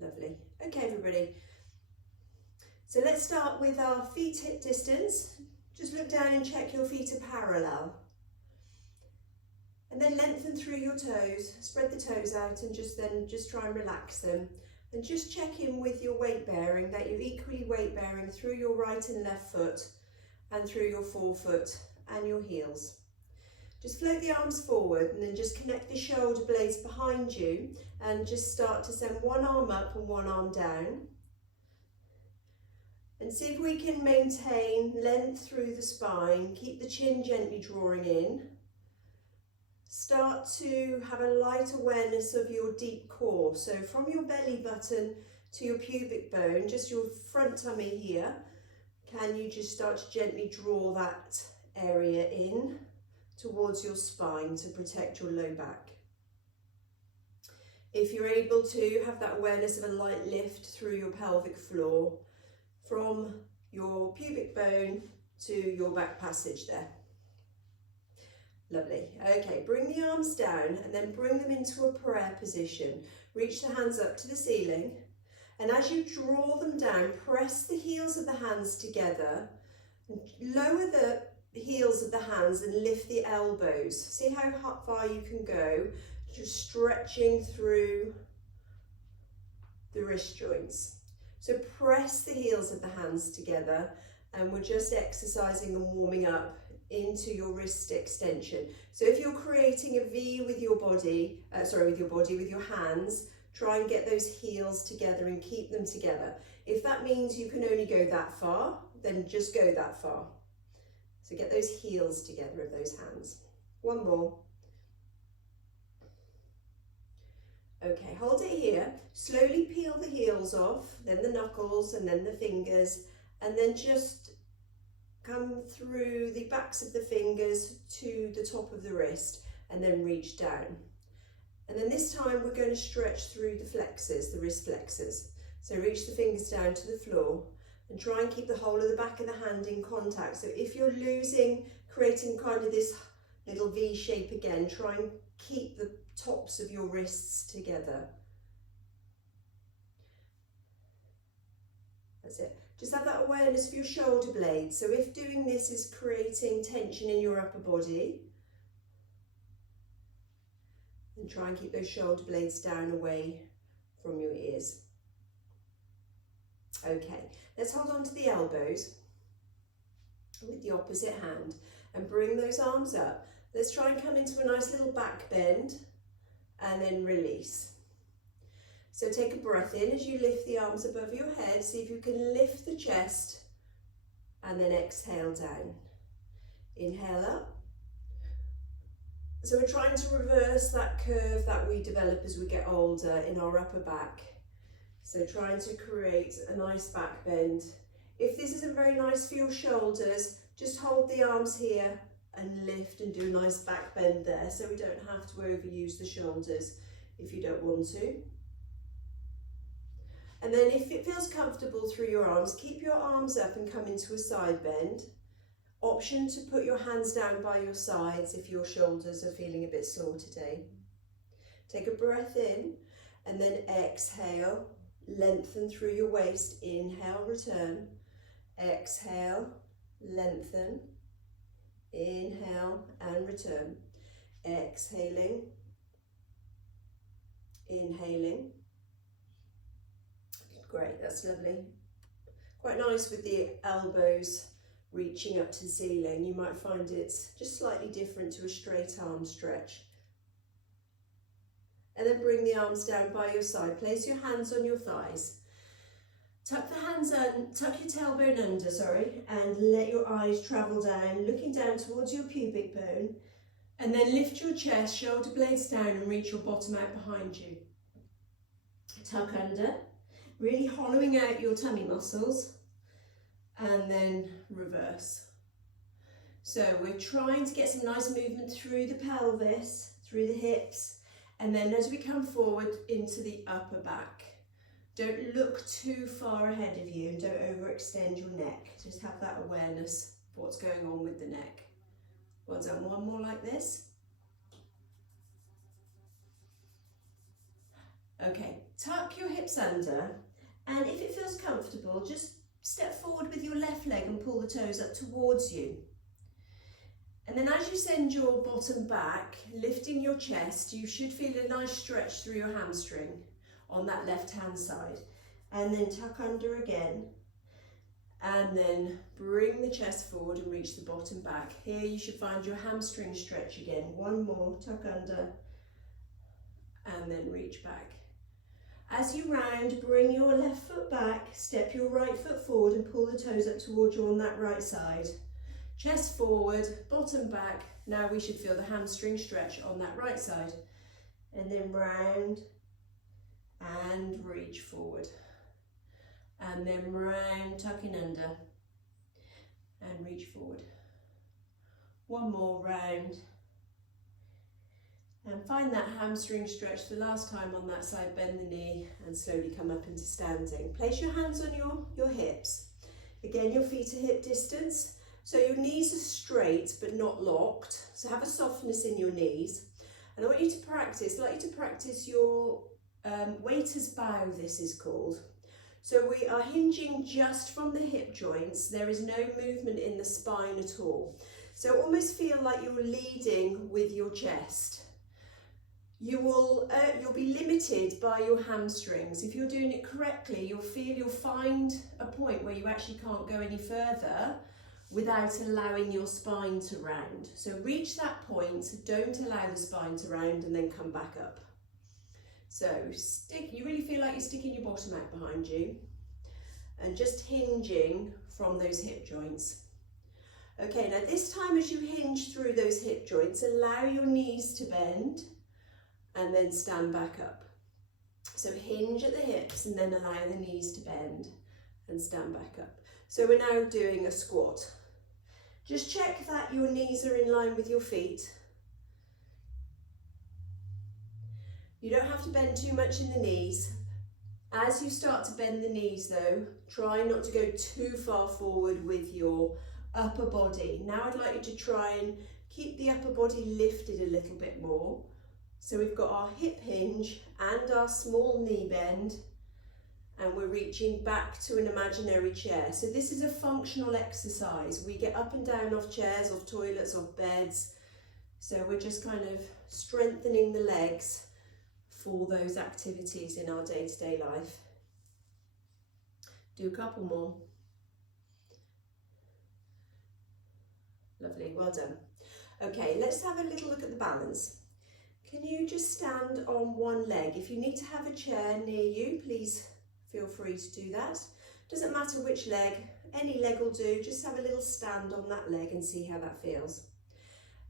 Lovely. Okay, everybody. So let's start with our feet hip distance. Just look down and check your feet are parallel. And then lengthen through your toes, spread the toes out and just try and relax them. And just check in with your weight bearing, that you're equally weight bearing through your right and left foot and through your forefoot and your heels. Just float the arms forward and then just connect the shoulder blades behind you and just start to send one arm up and one arm down. And see if we can maintain length through the spine, keep the chin gently drawing in. Start to have a light awareness of your deep core. So from your belly button to your pubic bone, just your front tummy here, can you just start to gently draw that area in towards your spine to protect your low back. If you're able to, have that awareness of a light lift through your pelvic floor from your pubic bone to your back passage there. Lovely. Okay, bring the arms down and then bring them into a prayer position. Reach the hands up to the ceiling, and as you draw them down, press the heels of the hands together, lower the heels of the hands and lift the elbows. See how far you can go, just stretching through the wrist joints. So press the heels of the hands together, and we're just exercising and warming up into your wrist extension. So if you're creating a V with your body, with your hands, try and get those heels together and keep them together. If that means you can only go that far, then just go that far. So get those heels together of those hands. One more. Okay, hold it here. Slowly peel the heels off, then the knuckles and then the fingers, and then just come through the backs of the fingers to the top of the wrist and then reach down. And then this time we're going to stretch through the flexors, the wrist flexors. So reach the fingers down to the floor and try and keep the whole of the back of the hand in contact. So if you're creating kind of this little V shape again, try and keep the tops of your wrists together. That's it. Just have that awareness for your shoulder blades. So if doing this is creating tension in your upper body, then try and keep those shoulder blades down away from your ears. Okay, let's hold on to the elbows with the opposite hand and bring those arms up. Let's try and come into a nice little back bend and then release. So take a breath in as you lift the arms above your head. See if you can lift the chest and then exhale down. Inhale up. So we're trying to reverse that curve that we develop as we get older in our upper back. So trying to create a nice back bend. If this isn't very nice for your shoulders, just hold the arms here and lift and do a nice back bend there, so we don't have to overuse the shoulders if you don't want to. And then if it feels comfortable through your arms, keep your arms up and come into a side bend. Option to put your hands down by your sides if your shoulders are feeling a bit sore today. Take a breath in and then exhale, lengthen through your waist. Inhale, return. Exhale, lengthen. Inhale and return. Exhaling, inhaling. Great, that's lovely. Quite nice with the elbows reaching up to the ceiling. You might find it's just slightly different to a straight arm stretch. And then bring the arms down by your side. Place your hands on your thighs. Tuck the hands in, tuck your tailbone under, and let your eyes travel down, looking down towards your pubic bone. And then lift your chest, shoulder blades down, and reach your bottom out behind you. Tuck under, really hollowing out your tummy muscles, and then reverse. So we're trying to get some nice movement through the pelvis, through the hips, and then as we come forward into the upper back. Don't look too far ahead of you and don't overextend your neck. Just have that awareness of what's going on with the neck. Well done. One more like this. Okay, tuck your hips under, and if it feels comfortable, just step forward with your left leg and pull the toes up towards you. And then as you send your bottom back, lifting your chest, you should feel a nice stretch through your hamstring on that left hand side. And then tuck under again. And then bring the chest forward and reach the bottom back. Here you should find your hamstring stretch again. One more, tuck under, and then reach back. As you round, bring your left foot back, step your right foot forward and pull the toes up towards you on that right side. Chest forward, bottom back. Now we should feel the hamstring stretch on that right side. And then round and reach forward. And then round, tucking under and reach forward. One more round. And find that hamstring stretch the last time on that side, bend the knee and slowly come up into standing. Place your hands on your hips. Again, your feet are hip distance. So your knees are straight but not locked. So have a softness in your knees. And I want you to practice, I'd like you to practice your waiter's bow, this is called. So we are hinging just from the hip joints. There is no movement in the spine at all. So almost feel like you're leading with your chest. You'll be limited by your hamstrings. If you're doing it correctly, you'll find a point where you actually can't go any further without allowing your spine to round. So reach that point, don't allow the spine to round, and then come back up. So you really feel like you're sticking your bottom out behind you and just hinging from those hip joints. Okay, now this time as you hinge through those hip joints, allow your knees to bend and then stand back up. So hinge at the hips and then allow the knees to bend and stand back up. So we're now doing a squat. Just check that your knees are in line with your feet. You don't have to bend too much in the knees. As you start to bend the knees though, try not to go too far forward with your upper body. Now I'd like you to try and keep the upper body lifted a little bit more. So we've got our hip hinge and our small knee bend, and we're reaching back to an imaginary chair. So this is a functional exercise. We get up and down off chairs, off toilets, off beds. So we're just kind of strengthening the legs for those activities in our day-to-day life. Do a couple more. Lovely, well done. Okay, let's have a little look at the balance. Can you just stand on one leg? If you need to have a chair near you, please feel free to do that. Doesn't matter which leg, any leg will do. Just have a little stand on that leg and see how that feels.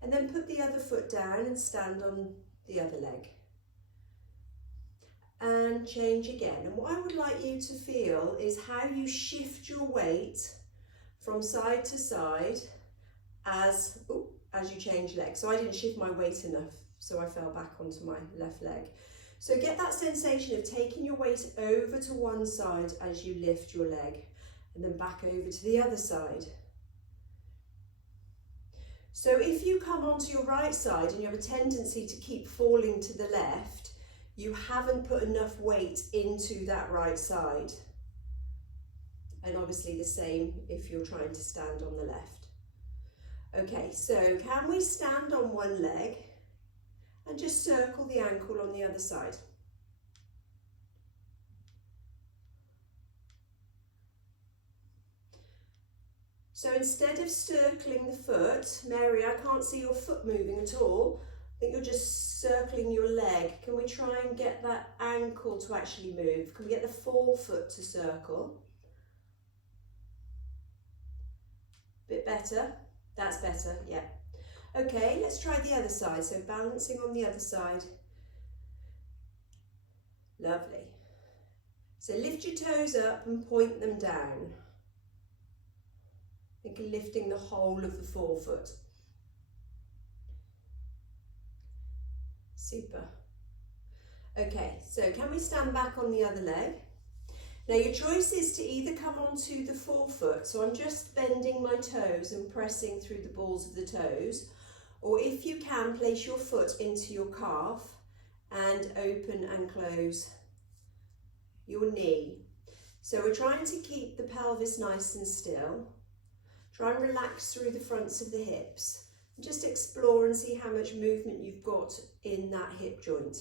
And then put the other foot down and stand on the other leg. And change again. And what I would like you to feel is how you shift your weight from side to side as you change legs. So I didn't shift my weight enough, so I fell back onto my left leg. So get that sensation of taking your weight over to one side as you lift your leg, and then back over to the other side. So if you come onto your right side and you have a tendency to keep falling to the left, you haven't put enough weight into that right side. And obviously the same if you're trying to stand on the left. Okay, so can we stand on one leg and just circle the ankle on the other side? So instead of circling the foot, Mary, I can't see your foot moving at all. I think you're just circling your leg. Can we try and get that ankle to actually move? Can we get the forefoot to circle? Bit better? That's better, yeah. Okay, let's try the other side. So balancing on the other side. Lovely. So lift your toes up and point them down. Think of lifting the whole of the forefoot. Super. Okay, so can we stand back on the other leg? Now your choice is to either come onto the forefoot, so I'm just bending my toes and pressing through the balls of the toes, or if you can, place your foot into your calf and open and close your knee. So we're trying to keep the pelvis nice and still. Try and relax through the fronts of the hips. Just explore and see how much movement you've got in that hip joint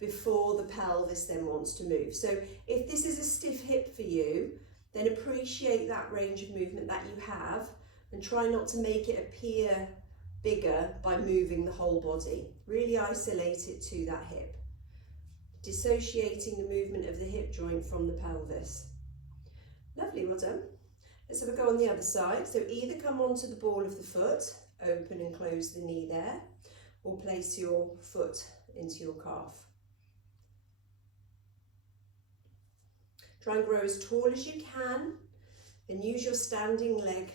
before the pelvis then wants to move. So if this is a stiff hip for you, then appreciate that range of movement that you have and try not to make it appear bigger by moving the whole body. Really isolate it to that hip, dissociating the movement of the hip joint from the pelvis. Lovely, well done. Let's have a go on the other side. So either come onto the ball of the foot, open and close the knee there, or place your foot into your calf. Try and grow as tall as you can and use your standing leg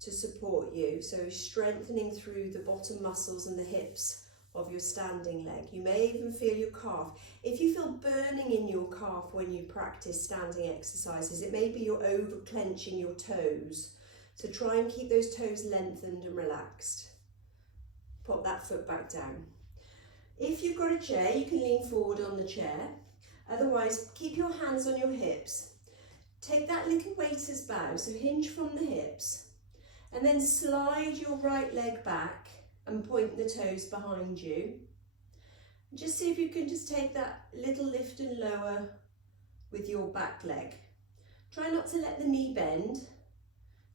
to support you. So strengthening through the bottom muscles and the hips of your standing leg. You may even feel your calf. If you feel burning in your calf when you practice standing exercises, it may be you're over clenching your toes. So try and keep those toes lengthened and relaxed. Pop that foot back down. If you've got a chair, you can lean forward on the chair. Otherwise, keep your hands on your hips. Take that little waiter's bow, so hinge from the hips, and then slide your right leg back and point the toes behind you. Just see if you can just take that little lift and lower with your back leg. Try not to let the knee bend,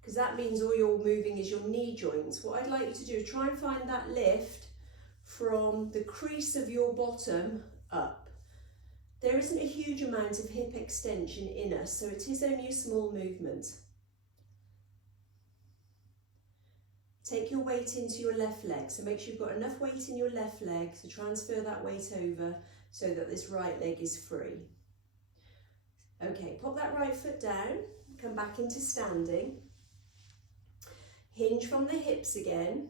because that means all you're moving is your knee joints. What I'd like you to do is try and find that lift from the crease of your bottom up. There isn't a huge amount of hip extension in us, so it is only a small movement. Take your weight into your left leg, so make sure you've got enough weight in your left leg to transfer that weight over so that this right leg is free. Okay, pop that right foot down, come back into standing. Hinge from the hips again,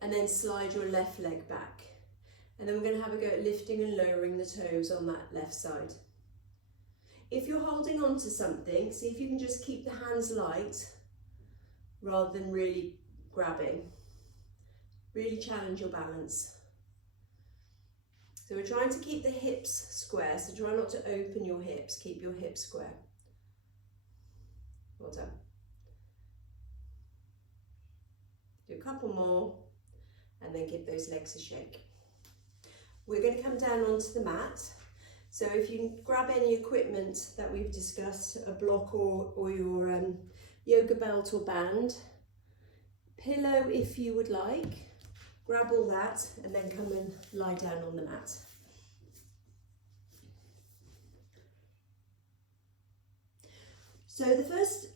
and then slide your left leg back. And then we're going to have a go at lifting and lowering the toes on that left side. If you're holding on to something, see if you can just keep the hands light rather than really grabbing. Really challenge your balance. So we're trying to keep the hips square, so try not to open your hips, keep your hips square. Well done. Do a couple more and then give those legs a shake. We're going to come down onto the mat. So if you grab any equipment that we've discussed, a block or your yoga belt or band, pillow if you would like, grab all that and then come and lie down on the mat. So the first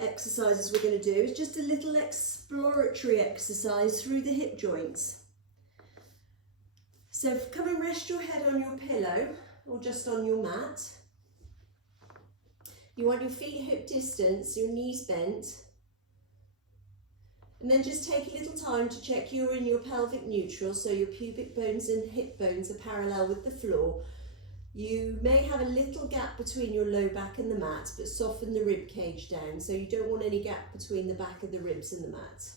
exercises we're going to do is just a little exploratory exercise through the hip joints. So come and rest your head on your pillow or just on your mat. You want your feet hip distance, your knees bent. And then just take a little time to check you're in your pelvic neutral, so your pubic bones and hip bones are parallel with the floor. You may have a little gap between your low back and the mat, but soften the rib cage down, so you don't want any gap between the back of the ribs and the mat.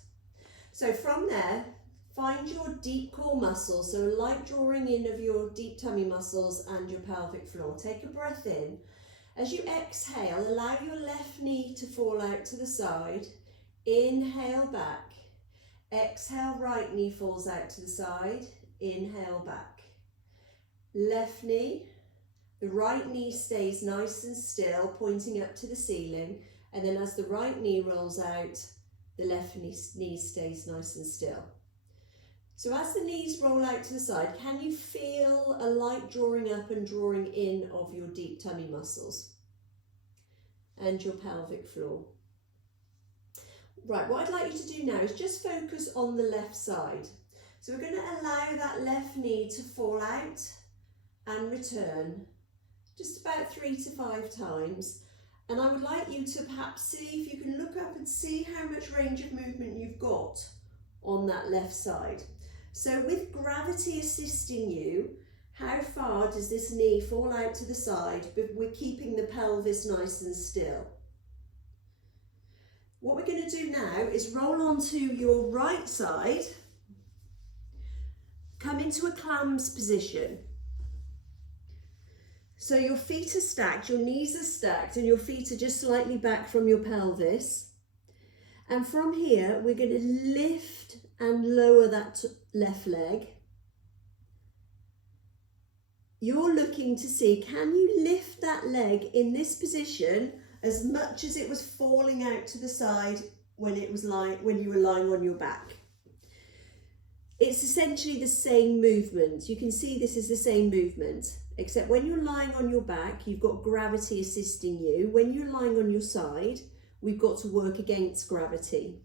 So from there, find your deep core muscles, so a light drawing in of your deep tummy muscles and your pelvic floor. Take a breath in. As you exhale, allow your left knee to fall out to the side. Inhale back. Exhale, right knee falls out to the side. Inhale back. Left knee. The right knee stays nice and still, pointing up to the ceiling. And then as the right knee rolls out, the left knee stays nice and still. So as the knees roll out to the side, can you feel a light drawing up and drawing in of your deep tummy muscles and your pelvic floor? Right, what I'd like you to do now is just focus on the left side. So we're going to allow that left knee to fall out and return just about 3 to 5 times. And I would like you to perhaps see if you can look up and see how much range of movement you've got on that left side. So with gravity assisting you, how far does this knee fall out to the side, but we're keeping the pelvis nice and still? What we're going to do now is roll onto your right side, come into a clams position. So your feet are stacked, your knees are stacked, and your feet are just slightly back from your pelvis. And from here, we're going to lift and lower that left leg. You're looking to see, can you lift that leg in this position as much as it was falling out to the side when you were lying on your back? It's essentially the same movement. You can see this is the same movement, except when you're lying on your back, you've got gravity assisting you. When you're lying on your side, we've got to work against gravity.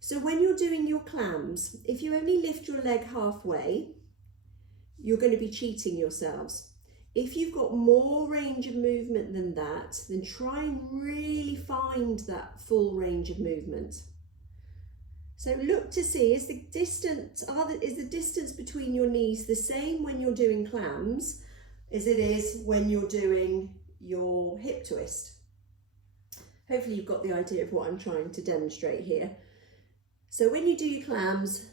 So when you're doing your clams, if you only lift your leg halfway, you're going to be cheating yourselves. If you've got more range of movement than that, then try and really find that full range of movement. So look to see, is the distance between your knees the same when you're doing clams as it is when you're doing your hip twist? Hopefully you've got the idea of what I'm trying to demonstrate here. So when you do your clams,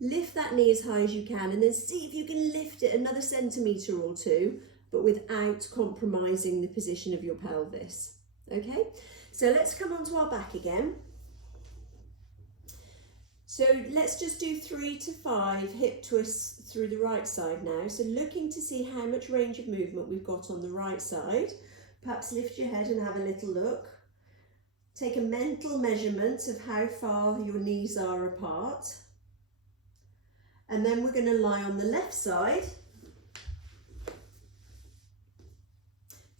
lift that knee as high as you can and then see if you can lift it another centimetre or two, but without compromising the position of your pelvis. Okay, so let's come onto our back again. So let's just do 3 to 5 hip twists through the right side now. So looking to see how much range of movement we've got on the right side. Perhaps lift your head and have a little look. Take a mental measurement of how far your knees are apart. And then we're going to lie on the left side.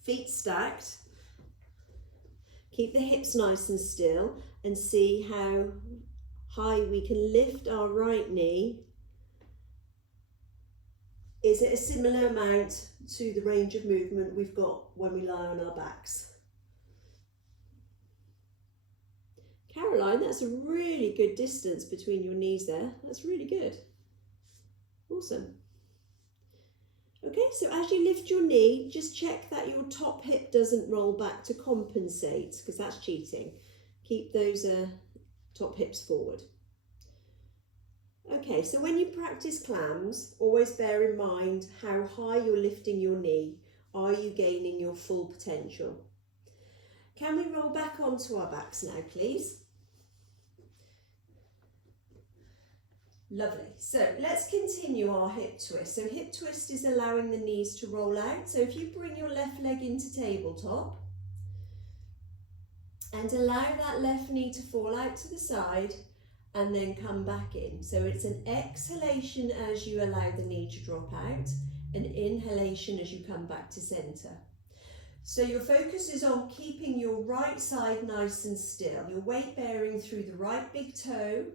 Feet stacked. Keep the hips nice and still and see how high we can lift our right knee. Is it a similar amount to the range of movement we've got when we lie on our backs? Caroline, that's a really good distance between your knees there. That's really good. Awesome. Okay, so as you lift your knee, just check that your top hip doesn't roll back to compensate, because that's cheating. Keep those top hips forward. Okay, so when you practice clams, always bear in mind how high you're lifting your knee. Are you gaining your full potential? Can we roll back onto our backs now, please? Lovely. So let's continue our hip twist. So hip twist is allowing the knees to roll out. So if you bring your left leg into tabletop and allow that left knee to fall out to the side and then come back in. So it's an exhalation as you allow the knee to drop out, an inhalation as you come back to center. So your focus is on keeping your right side nice and still. Your weight bearing through the right big toe,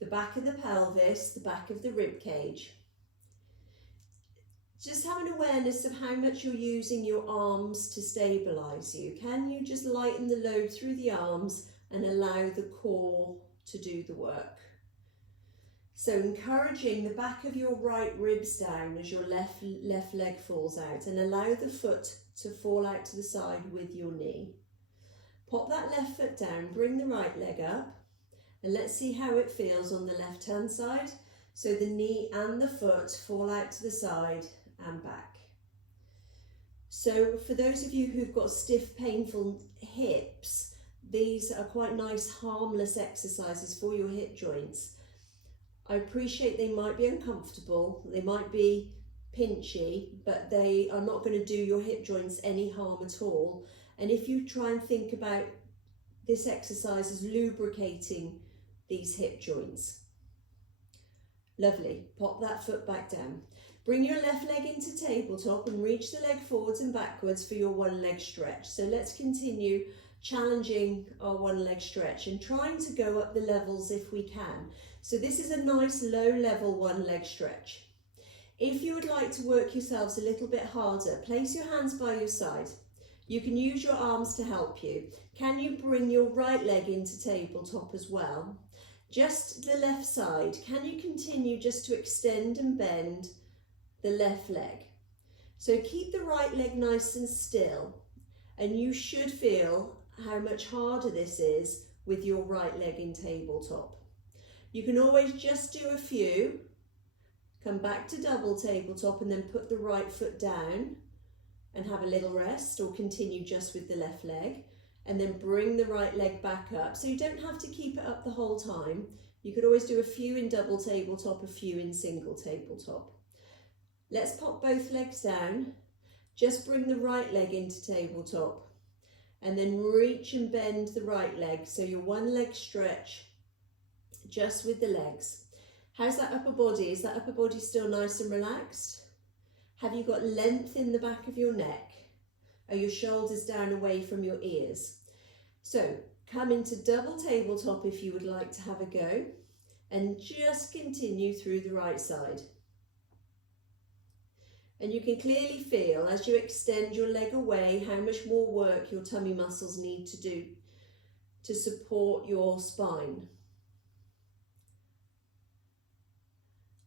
the back of the pelvis, the back of the rib cage. Just have an awareness of how much you're using your arms to stabilize you. Can you just lighten the load through the arms and allow the core to do the work? So encouraging the back of your right ribs down as your left leg falls out, and allow the foot to fall out to the side with your knee. Pop that left foot down, bring the right leg up, and let's see how it feels on the left hand side. So the knee and the foot fall out to the side and back. So for those of you who've got stiff, painful hips, these are quite nice, harmless exercises for your hip joints. I appreciate they might be uncomfortable, they might be pinchy, but they are not going to do your hip joints any harm at all. And if you try and think about this exercise as lubricating these hip joints. Lovely. Pop that foot back down. Bring your left leg into tabletop and reach the leg forwards and backwards for your one leg stretch. So let's continue challenging our one leg stretch and trying to go up the levels if we can. So this is a nice low level one leg stretch. If you would like to work yourselves a little bit harder, place your hands by your side. You can use your arms to help you. Can you bring your right leg into tabletop as well? Just the left side. Can you continue just to extend and bend the left leg? So keep the right leg nice and still, and you should feel how much harder this is with your right leg in tabletop. You can always just do a few, come back to double tabletop and then put the right foot down and have a little rest, or continue just with the left leg, and then bring the right leg back up. So you don't have to keep it up the whole time. You could always do a few in double tabletop, a few in single tabletop. Let's pop both legs down. Just bring the right leg into tabletop and then reach and bend the right leg. So your one leg stretch just with the legs. How's that upper body? Is that upper body still nice and relaxed? Have you got length in the back of your neck? Are your shoulders down away from your ears? So come into double tabletop if you would like to have a go, and just continue through the right side. And you can clearly feel as you extend your leg away how much more work your tummy muscles need to do to support your spine.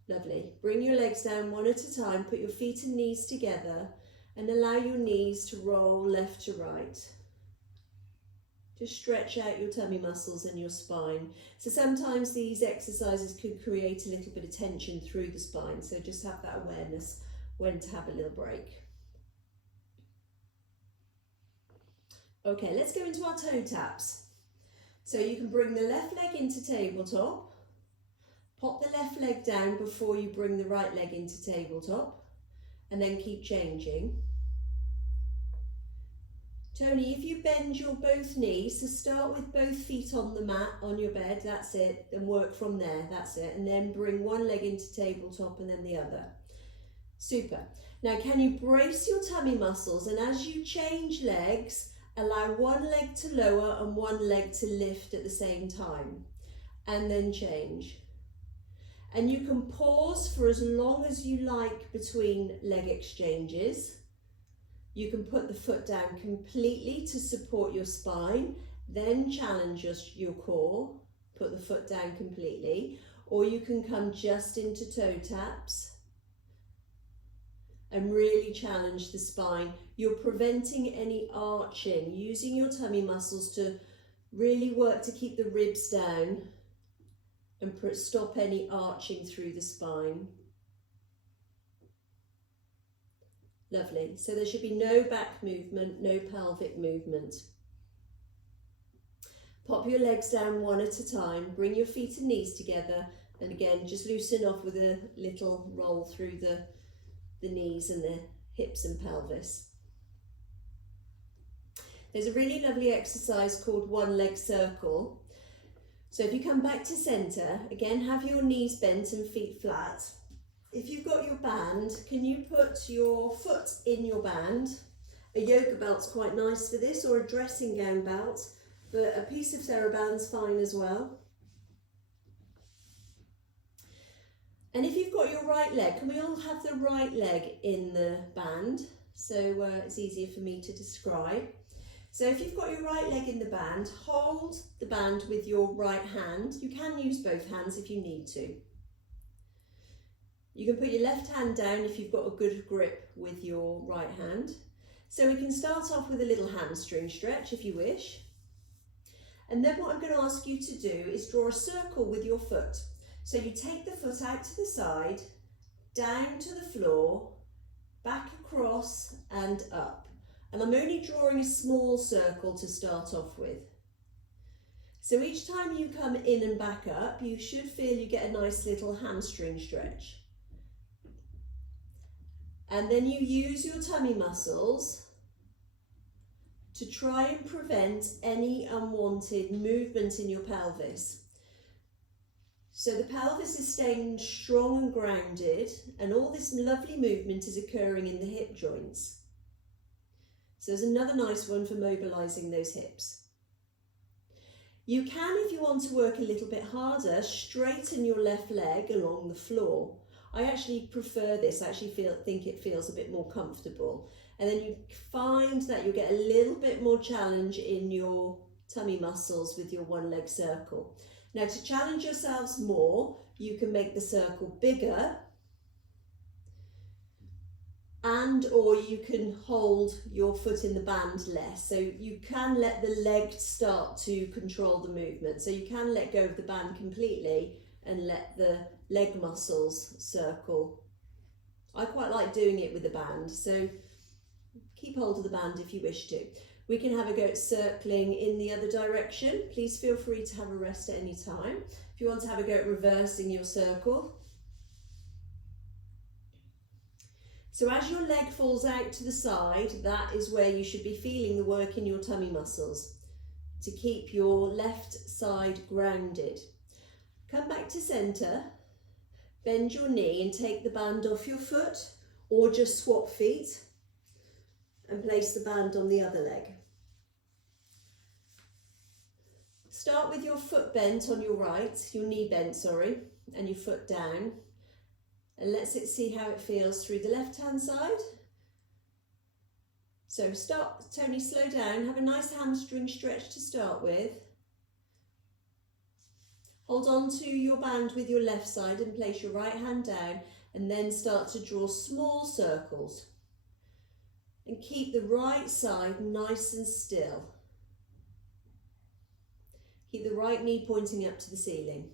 Lovely. Bring your legs down one at a time, put your feet and knees together and allow your knees to roll left to right. Just stretch out your tummy muscles and your spine. So sometimes these exercises could create a little bit of tension through the spine, so just have that awareness when to have a little break. Okay, let's go into our toe taps. So you can bring the left leg into tabletop, pop the left leg down before you bring the right leg into tabletop, and then keep changing. Tony, if you bend your both knees, so start with both feet on the mat, on your bed, that's it, and work from there, that's it, and then bring one leg into tabletop and then the other. Super. Now can you brace your tummy muscles, and as you change legs, allow one leg to lower and one leg to lift at the same time, and then change. And you can pause for as long as you like between leg exchanges. You can put the foot down completely to support your spine, then challenge your core, put the foot down completely, or you can come just into toe taps and really challenge the spine. You're preventing any arching, using your tummy muscles to really work to keep the ribs down and stop any arching through the spine. Lovely. So there should be no back movement, no pelvic movement. Pop your legs down one at a time, bring your feet and knees together, and again just loosen off with a little roll through the knees and the hips and pelvis. There's a really lovely exercise called one leg circle. So if you come back to centre, again have your knees bent and feet flat. If you've got your band, can you put your foot in your band? A yoga belt's quite nice for this, or a dressing gown belt, but a piece of TheraBand's fine as well. And if you've got your right leg, can we all have the right leg in the band? So it's easier for me to describe. So if you've got your right leg in the band, hold the band with your right hand. You can use both hands if you need to. You can put your left hand down if you've got a good grip with your right hand. So we can start off with a little hamstring stretch if you wish. And then what I'm going to ask you to do is draw a circle with your foot. So you take the foot out to the side, down to the floor, back across and up. And I'm only drawing a small circle to start off with. So each time you come in and back up, you should feel you get a nice little hamstring stretch. And then you use your tummy muscles to try and prevent any unwanted movement in your pelvis. So the pelvis is staying strong and grounded, and all this lovely movement is occurring in the hip joints. So there's another nice one for mobilising those hips. You can, if you want to work a little bit harder, straighten your left leg along the floor. I actually prefer this. I actually think it feels a bit more comfortable. And then you find that you get a little bit more challenge in your tummy muscles with your one leg circle. Now to challenge yourselves more, you can make the circle bigger, and or you can hold your foot in the band less. So you can let the leg start to control the movement. So you can let go of the band completely and let the leg muscles circle. I quite like doing it with the band, so keep Keep hold of the band if you wish to. We can have a go at circling in the other direction. Please feel free to have a rest at any time. If you want to have a go at reversing your circle. So as your leg falls out to the side, that is where you should be feeling the work in your tummy muscles to keep your left side grounded. Come back to centre, bend your knee and take the band off your foot, or just swap feet and place the band on the other leg. Start with your foot bent on your right, your knee bent, sorry, and your foot down. And let's see how it feels through the left hand side. So stop, Tony, slow down, have a nice hamstring stretch to start with. Hold on to your band with your left side and place your right hand down, and then start to draw small circles. And keep the right side nice and still. Keep the right knee pointing up to the ceiling.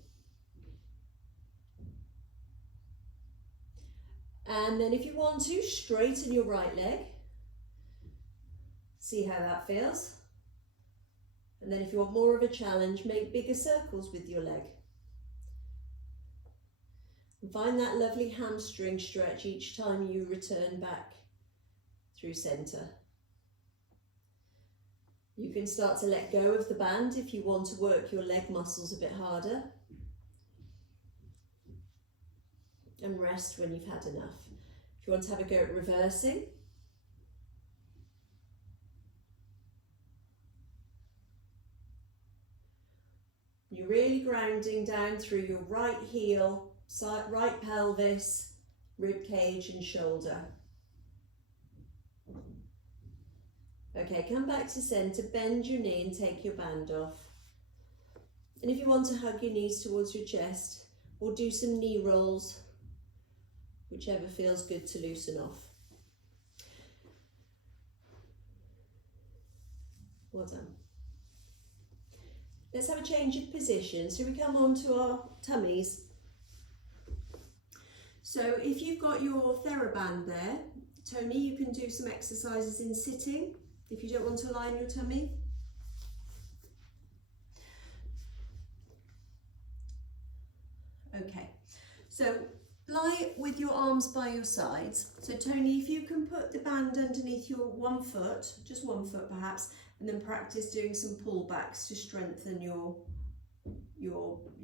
And then if you want to, straighten your right leg. See how that feels. And then if you want more of a challenge, make bigger circles with your leg. And find that lovely hamstring stretch each time you return back through centre. You can start to let go of the band if you want to work your leg muscles a bit harder. And rest when you've had enough. If you want to have a go at reversing, you're really grounding down through your right heel, right pelvis, rib cage and shoulder. Okay, come back to centre, bend your knee and take your band off. And if you want to hug your knees towards your chest or do some knee rolls, whichever feels good to loosen off. Well done. Let's have a change of position. So we come on to our tummies. So if you've got your TheraBand there, Tony, you can do some exercises in sitting if you don't want to lie in your tummy. Okay, so lie with your arms by your sides. So Tony, if you can put the band underneath your one foot, just one foot perhaps, and then practice doing some pullbacks to strengthen your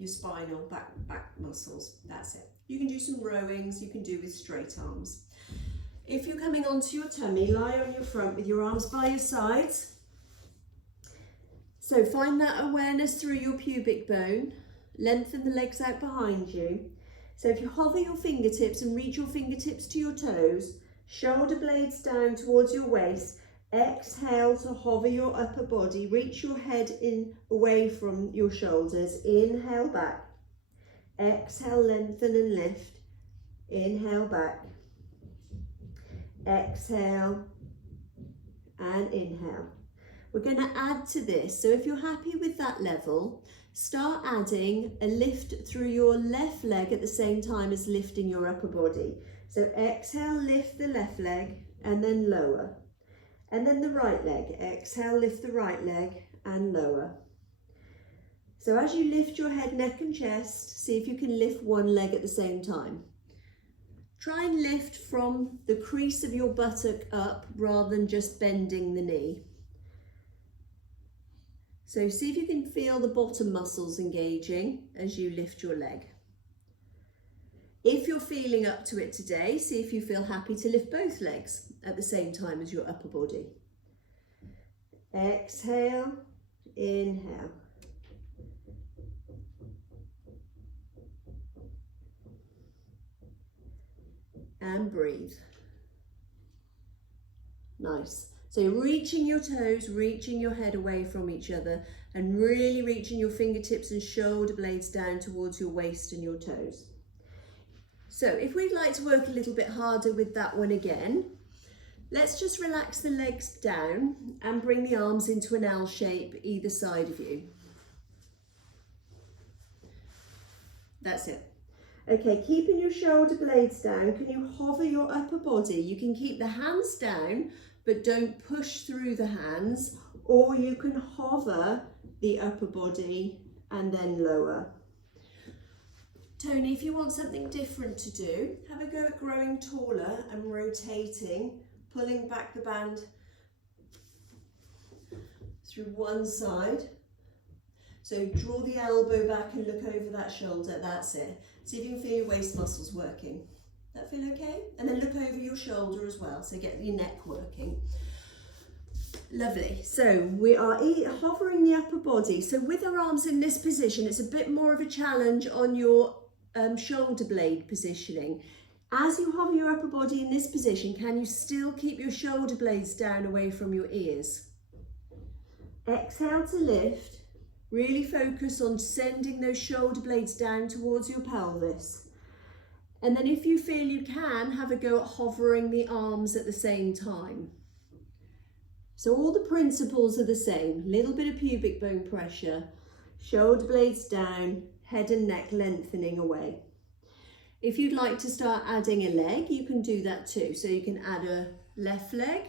spinal back muscles. That's it. You can do some rowings, you can do with straight arms. If you're coming onto your tummy, lie on your front with your arms by your sides. So find that awareness through your pubic bone. Lengthen the legs out behind you. So if you hover your fingertips and reach your fingertips to your toes, shoulder blades down towards your waist, exhale to hover your upper body, reach your head in away from your shoulders, inhale back, exhale, lengthen and lift, inhale back, exhale and inhale. We're going to add to this, so if you're happy with that level, start adding a lift through your left leg at the same time as lifting your upper body. So exhale, lift the left leg and then lower. And then the right leg, exhale, lift the right leg and lower. So as you lift your head, neck and chest, see if you can lift one leg at the same time. Try and lift from the crease of your buttock up rather than just bending the knee. So see if you can feel the bottom muscles engaging as you lift your leg. If you're feeling up to it today, see if you feel happy to lift both legs at the same time as your upper body. Exhale, inhale. And breathe. Nice. So you're reaching your toes, reaching your head away from each other and really reaching your fingertips and shoulder blades down towards your waist and your toes. So if we'd like to work a little bit harder with that one again, let's just relax the legs down and bring the arms into an L shape either side of you. That's it. Okay, keeping your shoulder blades down, can you hover your upper body? You can keep the hands down, but don't push through the hands, or you can hover the upper body and then lower. Tony, if you want something different to do, have a go at growing taller and rotating, pulling back the band through one side. So draw the elbow back and look over that shoulder, that's it. See if you can feel your waist muscles working. That feel okay? And then look over your shoulder as well, so get your neck working. Lovely. So we are hovering the upper body. So with our arms in this position, it's a bit more of a challenge on your shoulder blade positioning. As you hover your upper body in this position, can you still keep your shoulder blades down away from your ears? Exhale to lift. Really focus on sending those shoulder blades down towards your pelvis. And then if you feel you can, have a go at hovering the arms at the same time. So all the principles are the same. Little bit of pubic bone pressure, shoulder blades down, head and neck lengthening away. If you'd like to start adding a leg, you can do that too. So you can add a left leg,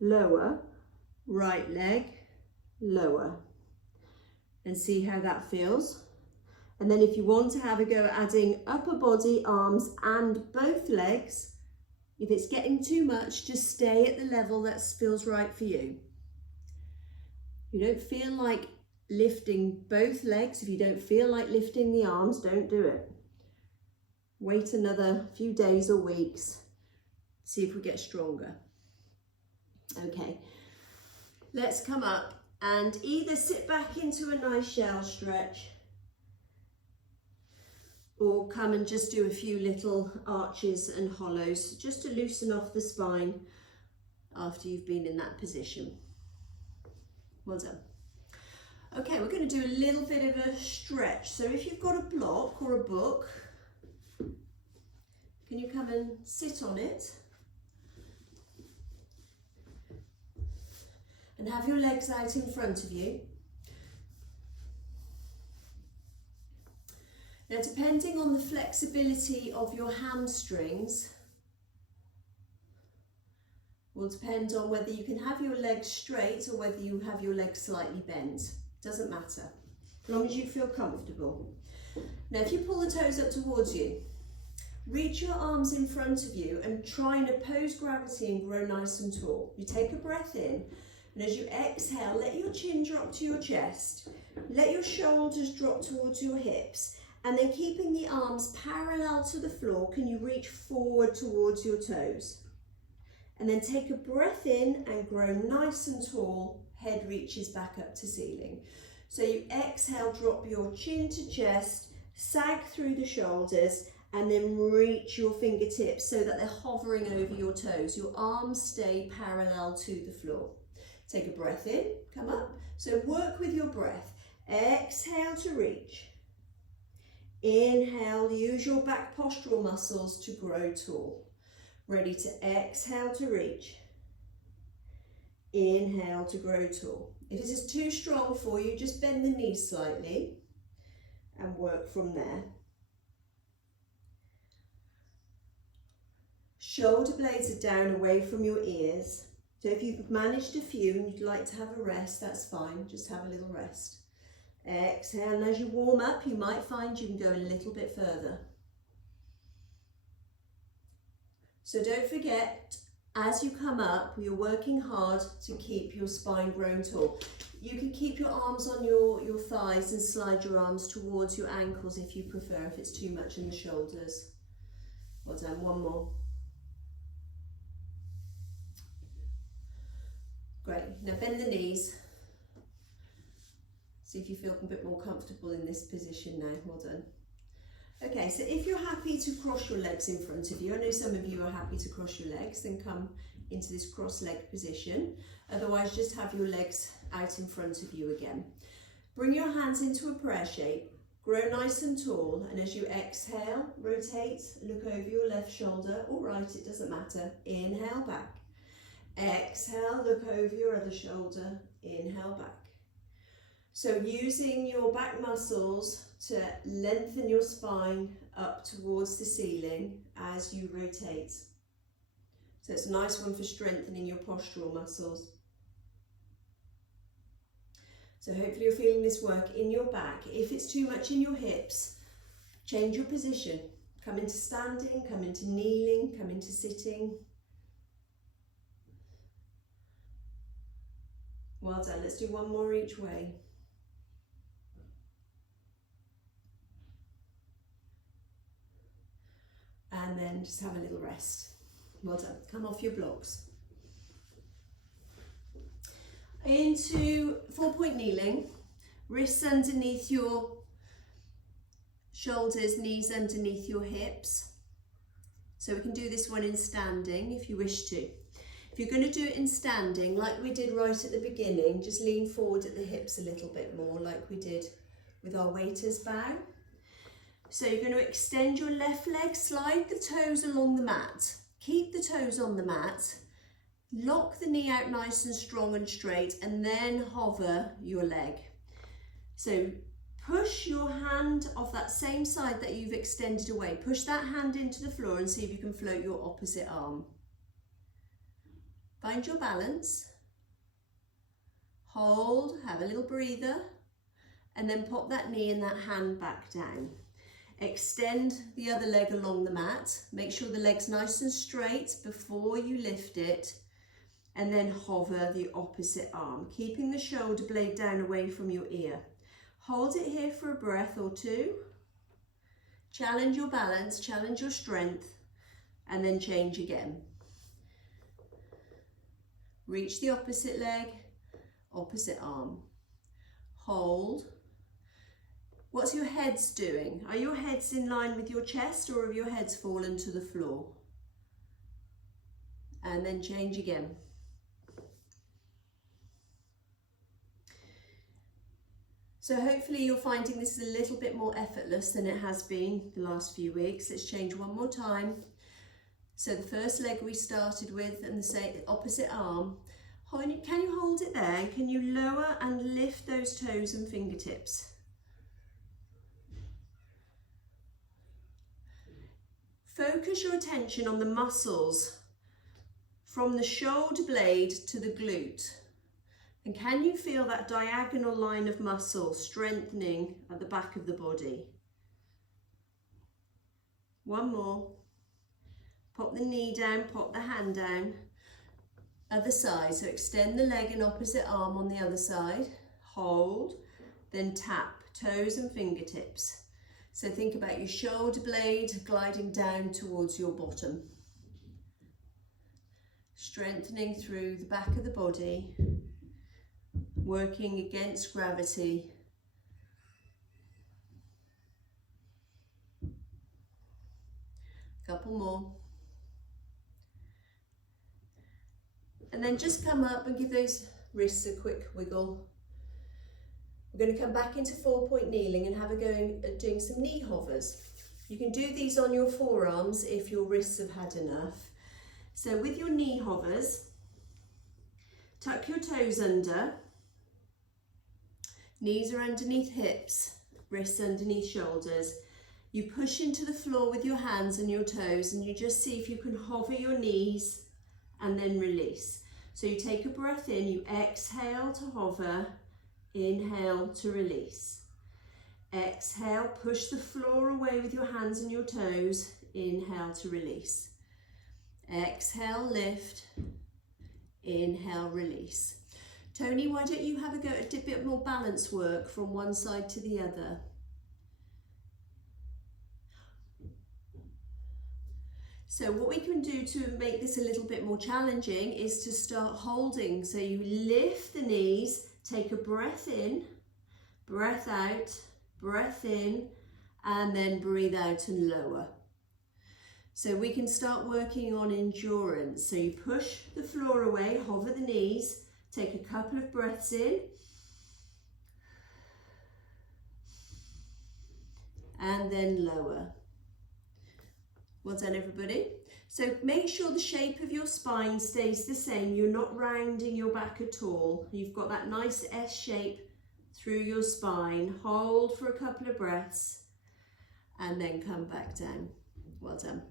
lower, right leg, lower, and see how that feels. And then if you want to have a go at adding upper body, arms and both legs, if it's getting too much, just stay at the level that feels right for you. You don't feel like lifting both legs. If you don't feel like lifting the arms, don't do it. Wait another few days or weeks, see if we get stronger. Okay, let's come up and either sit back into a nice shell stretch or come and just do a few little arches and hollows just to loosen off the spine after you've been in that position. Well done. Okay, we're going to do a little bit of a stretch. So if you've got a block or a book, can you come and sit on it? And have your legs out in front of you. Now, depending on the flexibility of your hamstrings, will depend on whether you can have your legs straight or whether you have your legs slightly bent. Doesn't matter, as long as you feel comfortable. Now, if you pull the toes up towards you, reach your arms in front of you and try and oppose gravity and grow nice and tall. You take a breath in, and as you exhale, let your chin drop to your chest, let your shoulders drop towards your hips, and then keeping the arms parallel to the floor, can you reach forward towards your toes? And then take a breath in and grow nice and tall, head reaches back up to ceiling. So you exhale, drop your chin to chest, sag through the shoulders, and then reach your fingertips so that they're hovering over your toes. Your arms stay parallel to the floor. Take a breath in, come up. So work with your breath. Exhale to reach. Inhale, use your back postural muscles to grow tall. Ready to exhale to reach. Inhale to grow tall. If this is too strong for you, just bend the knees slightly and work from there. Shoulder blades are down away from your ears. So if you've managed a few and you'd like to have a rest, that's fine. Just have a little rest. Exhale, and as you warm up, you might find you can go a little bit further. So don't forget, as you come up, you're working hard to keep your spine grown tall. You can keep your arms on your thighs and slide your arms towards your ankles if you prefer, if it's too much in the shoulders. Well done, one more. Great, now bend the knees. See if you feel a bit more comfortable in this position now, well done. Okay, so if you're happy to cross your legs in front of you, I know some of you are happy to cross your legs, then come into this cross-leg position. Otherwise, just have your legs out in front of you again. Bring your hands into a prayer shape, grow nice and tall, and as you exhale, rotate, look over your left shoulder, or right, it doesn't matter. Inhale back. Exhale, look over your other shoulder, inhale back. So using your back muscles to lengthen your spine up towards the ceiling as you rotate. So it's a nice one for strengthening your postural muscles. So hopefully you're feeling this work in your back. If it's too much in your hips, change your position. Come into standing, come into kneeling, come into sitting. Well done. Let's do one more each way. And then just have a little rest. Well done. Come off your blocks. Into 4-point kneeling. Wrists underneath your shoulders, knees underneath your hips. So we can do this one in standing if you wish to. If you're going to do it in standing, like we did right at the beginning, just lean forward at the hips a little bit more, like we did with our waiter's bow. So you're going to extend your left leg, slide the toes along the mat. Keep the toes on the mat. Lock the knee out nice and strong and straight, and then hover your leg. So push your hand off that same side that you've extended away. Push that hand into the floor and see if you can float your opposite arm. Find your balance. Hold, have a little breather, and then pop that knee and that hand back down. Extend the other leg along the mat. Make sure the leg's nice and straight before you lift it, and then hover the opposite arm, keeping the shoulder blade down away from your ear. Hold it here for a breath or two. Challenge your balance, challenge your strength, and then change again. Reach the opposite leg, opposite arm. Hold. What's your heads doing? Are your heads in line with your chest, or have your heads fallen to the floor? And then change again. So hopefully you're finding this is a little bit more effortless than it has been the last few weeks. Let's change one more time. So the first leg we started with and the opposite arm. Can you hold it there? Can you lower and lift those toes and fingertips? Focus your attention on the muscles from the shoulder blade to the glute. And can you feel that diagonal line of muscle strengthening at the back of the body? One more. Pop the knee down, pop the hand down. Other side, so extend the leg and opposite arm on the other side. Hold, then tap toes and fingertips. So think about your shoulder blade gliding down towards your bottom. Strengthening through the back of the body, working against gravity. Couple more. And then just come up and give those wrists a quick wiggle. We're going to come back into 4-point kneeling and have a go at doing some knee hovers. You can do these on your forearms if your wrists have had enough. So with your knee hovers, tuck your toes under, knees are underneath hips, wrists underneath shoulders. You push into the floor with your hands and your toes, and you just see if you can hover your knees and then release. So you take a breath in, you exhale to hover, inhale to release. Exhale, push the floor away with your hands and your toes, inhale to release. Exhale, lift, inhale, release. Tony, why don't you have a go at a bit more balance work from one side to the other? So what we can do to make this a little bit more challenging is to start holding. So you lift the knees, take a breath in, breath out, breath in, and then breathe out and lower. So we can start working on endurance. So you push the floor away, hover the knees, take a couple of breaths in, and then lower. Well done, everybody. So make sure the shape of your spine stays the same. You're not rounding your back at all. You've got that nice S shape through your spine. Hold for a couple of breaths and then come back down. Well done.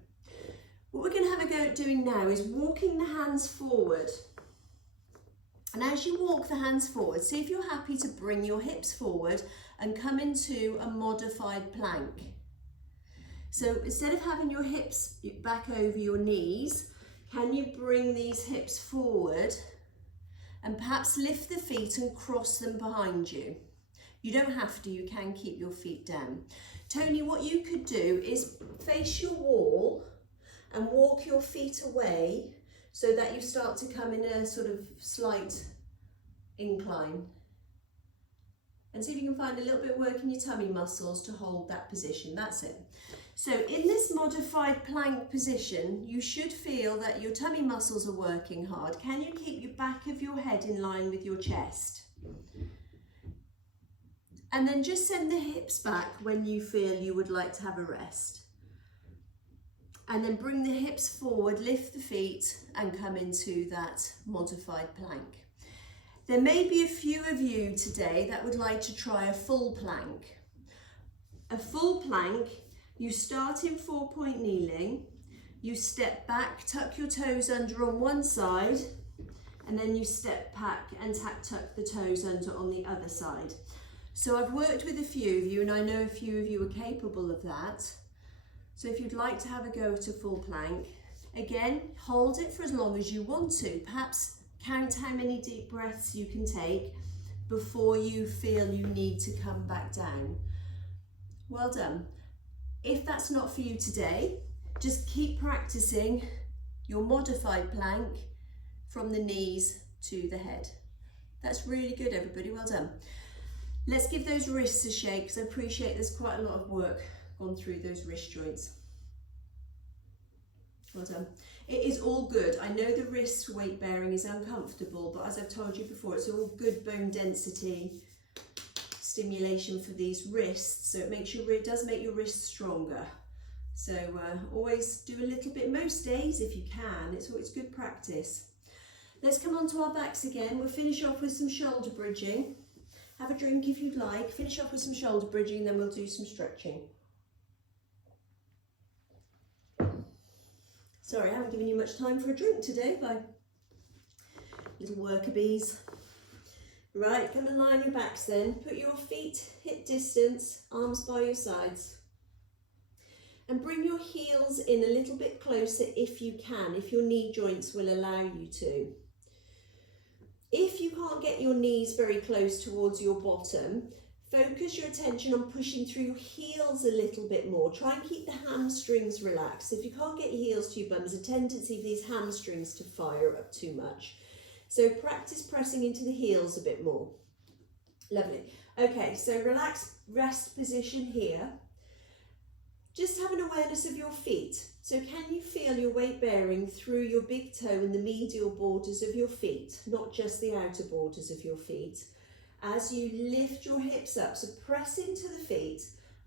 What we're going to have a go at doing now is walking the hands forward. And as you walk the hands forward, see if you're happy to bring your hips forward and come into a modified plank. So instead of having your hips back over your knees, can you bring these hips forward and perhaps lift the feet and cross them behind you? You don't have to, you can keep your feet down. Tony, what you could do is face your wall and walk your feet away so that you start to come in a sort of slight incline. And see if you can find a little bit of work in your tummy muscles to hold that position. That's it. So in this modified plank position, you should feel that your tummy muscles are working hard. Can you keep your back of your head in line with your chest? And then just send the hips back when you feel you would like to have a rest. And then bring the hips forward, lift the feet and come into that modified plank. There may be a few of you today that would like to try a full plank. A full plank, you start in 4-point kneeling, you step back, tuck your toes under on one side, and then you step back and tuck the toes under on the other side. So I've worked with a few of you and I know a few of you are capable of that. So if you'd like to have a go at a full plank, again, hold it for as long as you want to. Perhaps count how many deep breaths you can take before you feel you need to come back down. Well done. If that's not for you today, just keep practicing your modified plank from the knees to the head. That's really good, everybody. Well done. Let's give those wrists a shake because I appreciate there's quite a lot of work gone through those wrist joints. Well done. It is all good. I know the wrist weight bearing is uncomfortable, but as I've told you before, it's all good bone density stimulation for these wrists. So it does make your wrists stronger. So always do a little bit most days if you can. It's always good practice. Let's come on to our backs again. We'll finish off with some shoulder bridging. Have a drink if you'd like. Finish off with some shoulder bridging, then we'll do some stretching. Sorry, I haven't given you much time for a drink today, by little worker bees. Right, come and lie on your backs then. Put your feet hip distance, arms by your sides. And bring your heels in a little bit closer if you can, if your knee joints will allow you to. If you can't get your knees very close towards your bottom, focus your attention on pushing through your heels a little bit more. Try and keep the hamstrings relaxed. If you can't get your heels to your bum, there's a tendency for these hamstrings to fire up too much. So practice pressing into the heels a bit more. Lovely. Okay, so relaxed rest position here. Just have an awareness of your feet. So can you feel your weight bearing through your big toe and the medial borders of your feet, not just the outer borders of your feet? As you lift your hips up, so press into the feet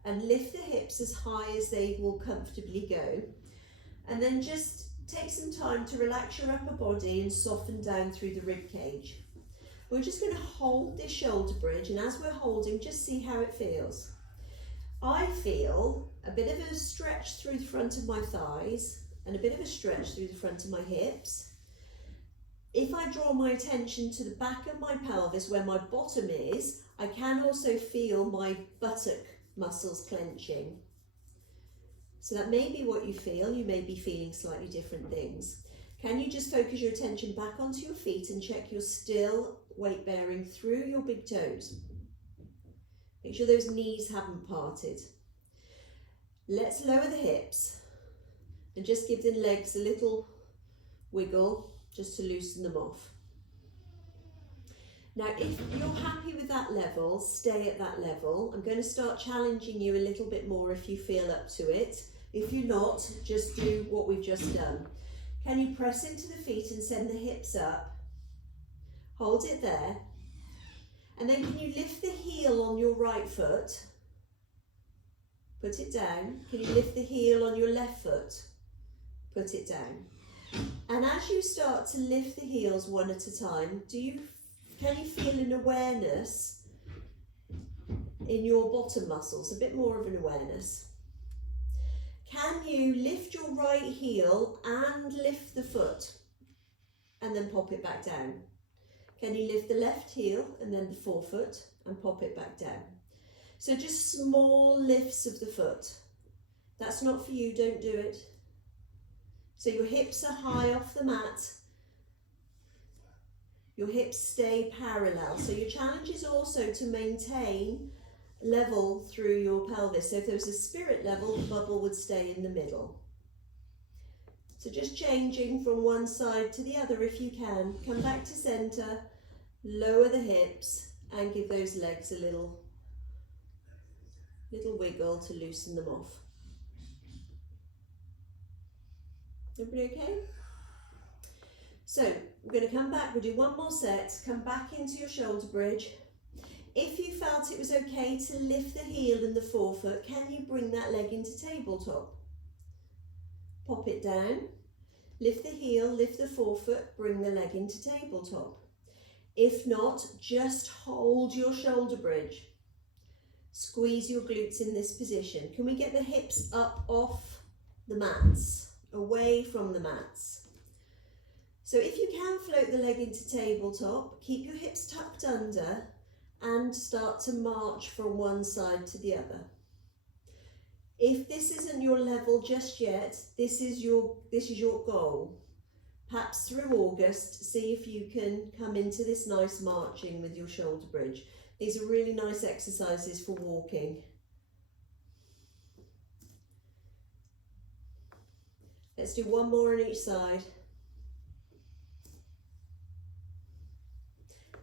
and lift the hips as high as they will comfortably go. And then just take some time to relax your upper body and soften down through the rib cage. We're just going to hold this shoulder bridge, and as we're holding, just see how it feels. I feel a bit of a stretch through the front of my thighs and a bit of a stretch through the front of my hips. If I draw my attention to the back of my pelvis where my bottom is, I can also feel my buttock muscles clenching. So that may be what you feel. You may be feeling slightly different things. Can you just focus your attention back onto your feet and check you're still weight bearing through your big toes? Make sure those knees haven't parted. Let's lower the hips and just give the legs a little wiggle just to loosen them off. Now, if you're happy with that level, stay at that level. I'm going to start challenging you a little bit more if you feel up to it. If you're not, just do what we've just done. Can you press into the feet and send the hips up? Hold it there. And then can you lift the heel on your right foot? Put it down. Can you lift the heel on your left foot? Put it down. And as you start to lift the heels one at a time, can you feel an awareness in your bottom muscles? A bit more of an awareness. Can you lift your right heel and lift the foot and then pop it back down? Can you lift the left heel and then the forefoot and pop it back down? So just small lifts of the foot. That's not for you, don't do it. So your hips are high off the mat. Your hips stay parallel. So your challenge is also to maintain level through your pelvis. So if there was a spirit level, the bubble would stay in the middle. So just changing from one side to the other if you can. Come back to center, lower the hips and give those legs a little wiggle to loosen them off. Everybody okay? So we're going to come back, we'll do one more set, come back into your shoulder bridge. If you felt it was okay to lift the heel and the forefoot, can you bring that leg into tabletop? Pop it down, lift the heel, lift the forefoot, bring the leg into tabletop. If not, just hold your shoulder bridge. Squeeze your glutes in this position. Can we get the hips up off the mats, away from the mats? So if you can float the leg into tabletop, keep your hips tucked under and start to march from one side to the other. If this isn't your level just yet, this is your goal. Perhaps through August, see if you can come into this nice marching with your shoulder bridge. These are really nice exercises for walking. Let's do one more on each side.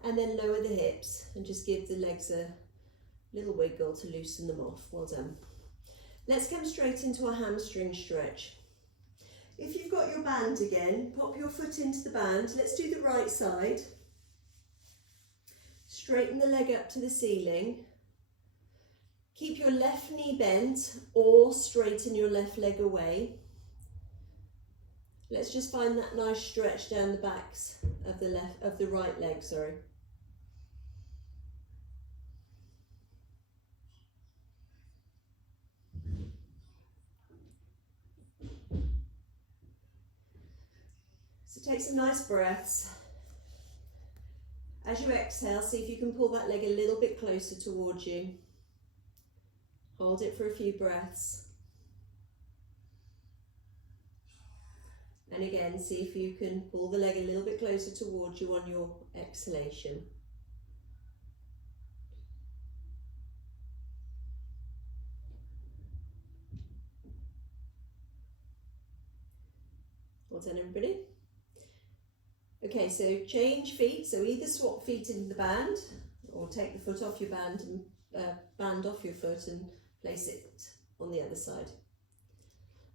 And then lower the hips and just give the legs a little wiggle to loosen them off. Well done. Let's come straight into a hamstring stretch. If you've got your band again, pop your foot into the band. Let's do the right side. Straighten the leg up to the ceiling. Keep your left knee bent or straighten your left leg away. Let's just find that nice stretch down the backs of the right leg, sorry. So take some nice breaths. As you exhale, see if you can pull that leg a little bit closer towards you. Hold it for a few breaths. And again, see if you can pull the leg a little bit closer towards you on your exhalation. Well done, everybody. Okay, so change feet. So either swap feet into the band or take the foot off your band and band off your foot and place it on the other side.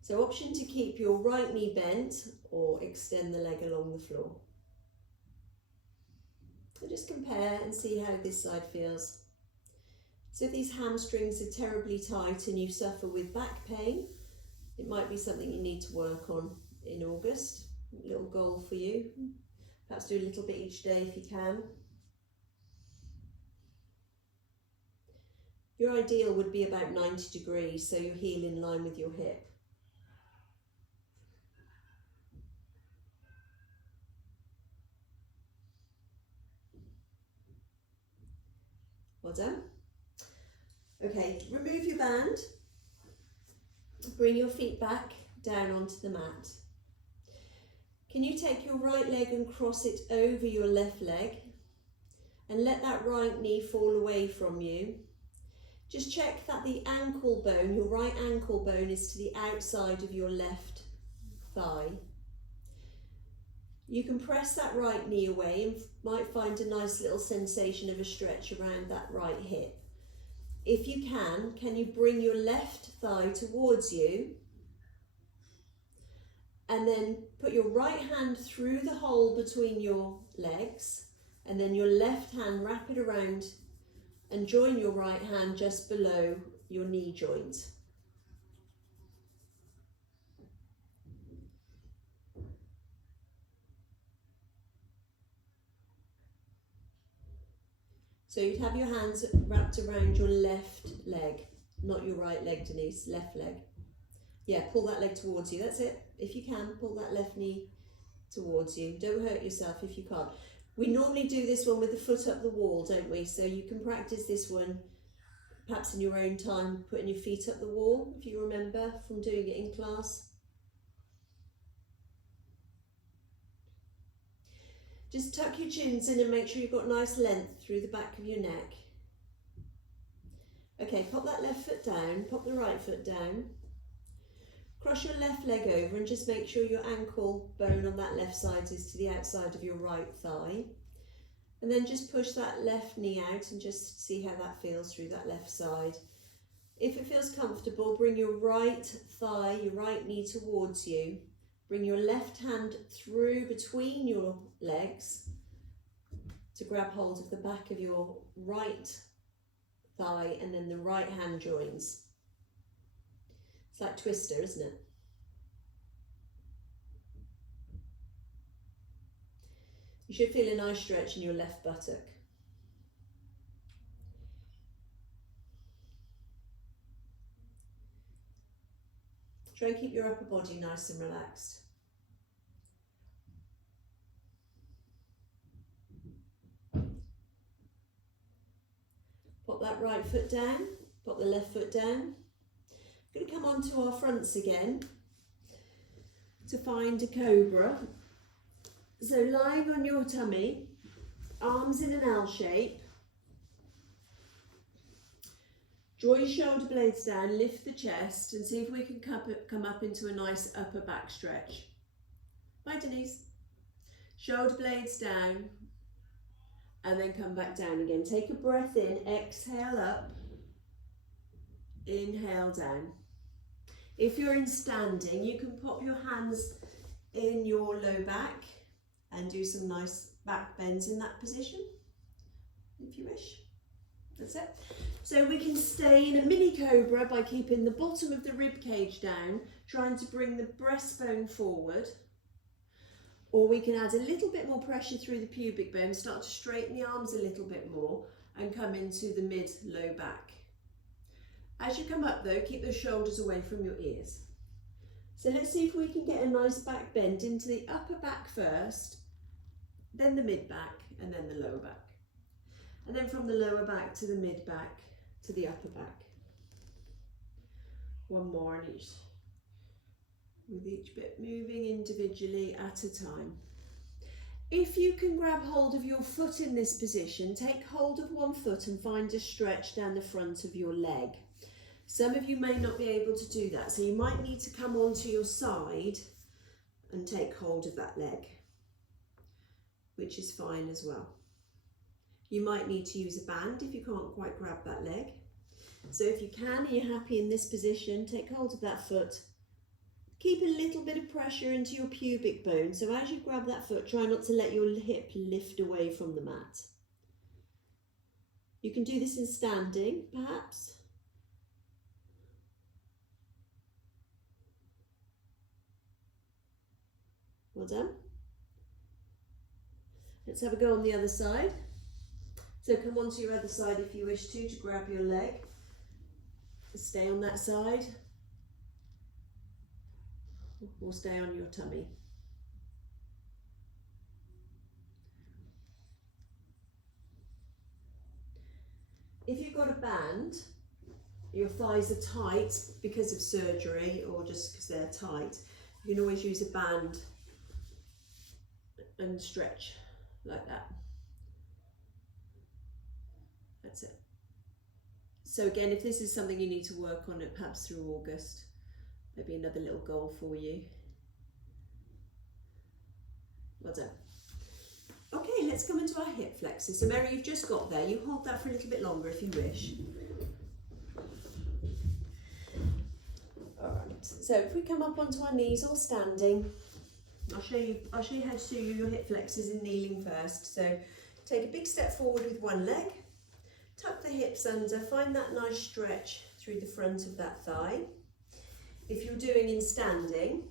So option to keep your right knee bent or extend the leg along the floor. So just compare and see how this side feels. So if these hamstrings are terribly tight and you suffer with back pain, it might be something you need to work on in August. A little goal for you. Perhaps do a little bit each day if you can. Your ideal would be about 90 degrees, so your heel in line with your hip. Well done. Okay, remove your band. Bring your feet back down onto the mat. Can you take your right leg and cross it over your left leg and let that right knee fall away from you? Just check that the ankle bone, your right ankle bone, is to the outside of your left thigh. You can press that right knee away and might find a nice little sensation of a stretch around that right hip. If you can you bring your left thigh towards you and then put your right hand through the hole between your legs and then your left hand wrap it around and join your right hand just below your knee joint. So you'd have your hands wrapped around your left leg, not your right leg, Denise, left leg. Yeah, pull that leg towards you. That's it. If you can, pull that left knee towards you. Don't hurt yourself if you can't. We normally do this one with the foot up the wall, don't we? So you can practice this one perhaps in your own time, putting your feet up the wall, if you remember from doing it in class. Just tuck your chins in and make sure you've got nice length through the back of your neck. Okay, pop that left foot down, pop the right foot down. Cross your left leg over and just make sure your ankle bone on that left side is to the outside of your right thigh. And then just push that left knee out and just see how that feels through that left side. If it feels comfortable, bring your right thigh, your right knee towards you. Bring your left hand through between your legs to grab hold of the back of your right thigh, and then the right hand joins. It's like Twister, isn't it? You should feel a nice stretch in your left buttock. Try and keep your upper body nice and relaxed. Pop that right foot down, pop the left foot down. We're going to come onto our fronts again to find a cobra. So lying on your tummy, arms in an L shape. Draw your shoulder blades down, lift the chest, and see if we can come up into a nice upper back stretch. Bye, Denise. Shoulder blades down, and then come back down again. Take a breath in, exhale up, inhale down. If you're in standing, you can pop your hands in your low back and do some nice back bends in that position, if you wish. That's it. So we can stay in a mini cobra by keeping the bottom of the rib cage down, trying to bring the breastbone forward. Or we can add a little bit more pressure through the pubic bone, start to straighten the arms a little bit more and come into the mid-low back. As you come up though, keep those shoulders away from your ears. So let's see if we can get a nice back bend into the upper back first, then the mid back, and then the lower back. And then from the lower back to the mid back to the upper back. One more on each, with each bit moving individually at a time. If you can grab hold of your foot in this position, take hold of one foot and find a stretch down the front of your leg. Some of you may not be able to do that, so you might need to come onto your side and take hold of that leg, which is fine as well. You might need to use a band if you can't quite grab that leg. So if you can, and you're happy in this position, take hold of that foot. Keep a little bit of pressure into your pubic bone. So as you grab that foot, try not to let your hip lift away from the mat. You can do this in standing, perhaps. Well done. Let's have a go on the other side. So come onto your other side if you wish to grab your leg. Stay on that side, or stay on your tummy. If you've got a band, your thighs are tight because of surgery or just because they're tight, you can always use a band and stretch like that. That's it. So again, if this is something you need to work on it perhaps through August, maybe another little goal for you. Well done. Okay, let's come into our hip flexors. So Mary, you've just got there. You hold that for a little bit longer if you wish. All right, so if we come up onto our knees or standing, I'll show you how to do your hip flexors in kneeling first. So take a big step forward with one leg, tuck the hips under, find that nice stretch through the front of that thigh. If you're doing in standing,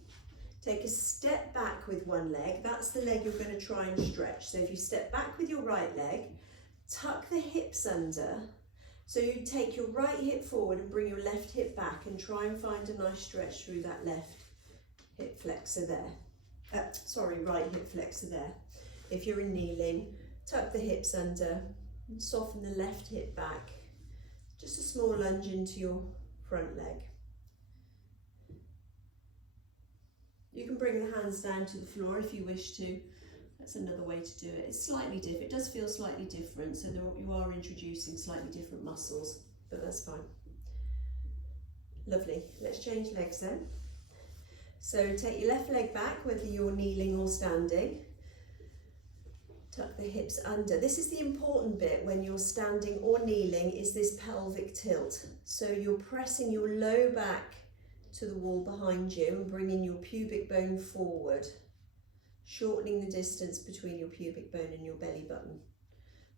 take a step back with one leg. That's the leg you're going to try and stretch. So if you step back with your right leg, tuck the hips under So you take your right hip forward and bring your left hip back and try and find a nice stretch through that left hip flexor there. Right hip flexor there. If you're in kneeling, tuck the hips under and soften the left hip back. Just a small lunge into your front leg. You can bring the hands down to the floor if you wish to. That's another way to do it. It's slightly different. It does feel slightly different, so you are introducing slightly different muscles, but that's fine. Lovely. Let's change legs then. So take your left leg back, whether you're kneeling or standing. Tuck the hips under. This is the important bit when you're standing or kneeling, is this pelvic tilt. So you're pressing your low back to the wall behind you and bringing your pubic bone forward, shortening the distance between your pubic bone and your belly button.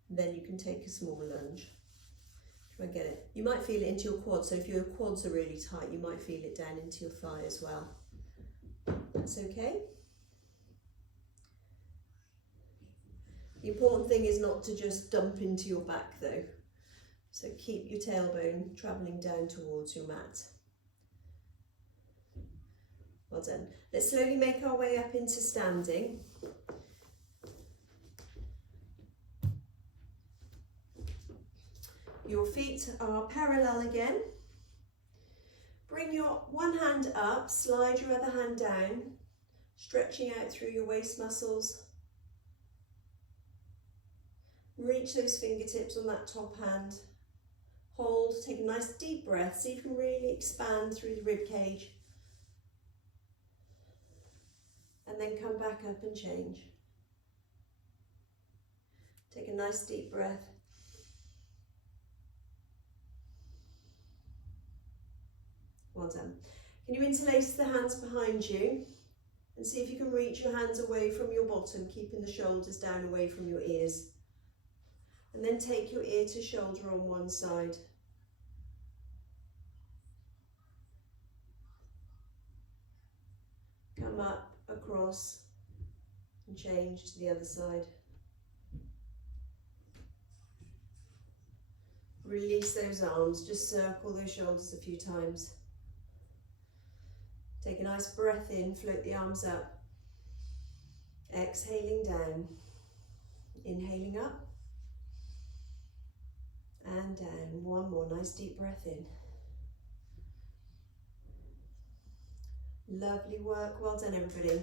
And then you can take a small lunge. Try and get it. You might feel it into your quads, so if your quads are really tight, you might feel it down into your thigh as well. That's okay. The important thing is not to just dump into your back though. So keep your tailbone travelling down towards your mat. Well done. Let's slowly make our way up into standing. Your feet are parallel again. Bring your one hand up, slide your other hand down, stretching out through your waist muscles. Reach those fingertips on that top hand. Hold, take a nice deep breath, see if you can really expand through the rib cage. And then come back up and change. Take a nice deep breath. Well done. Can you interlace the hands behind you and see if you can reach your hands away from your bottom, keeping the shoulders down away from your ears. And then take your ear to shoulder on one side. Come up, across, and change to the other side. Release those arms, just circle those shoulders a few times. Take a nice breath in, float the arms up. Exhaling down. Inhaling up. And down. One more nice deep breath in. Lovely work. Well done, everybody.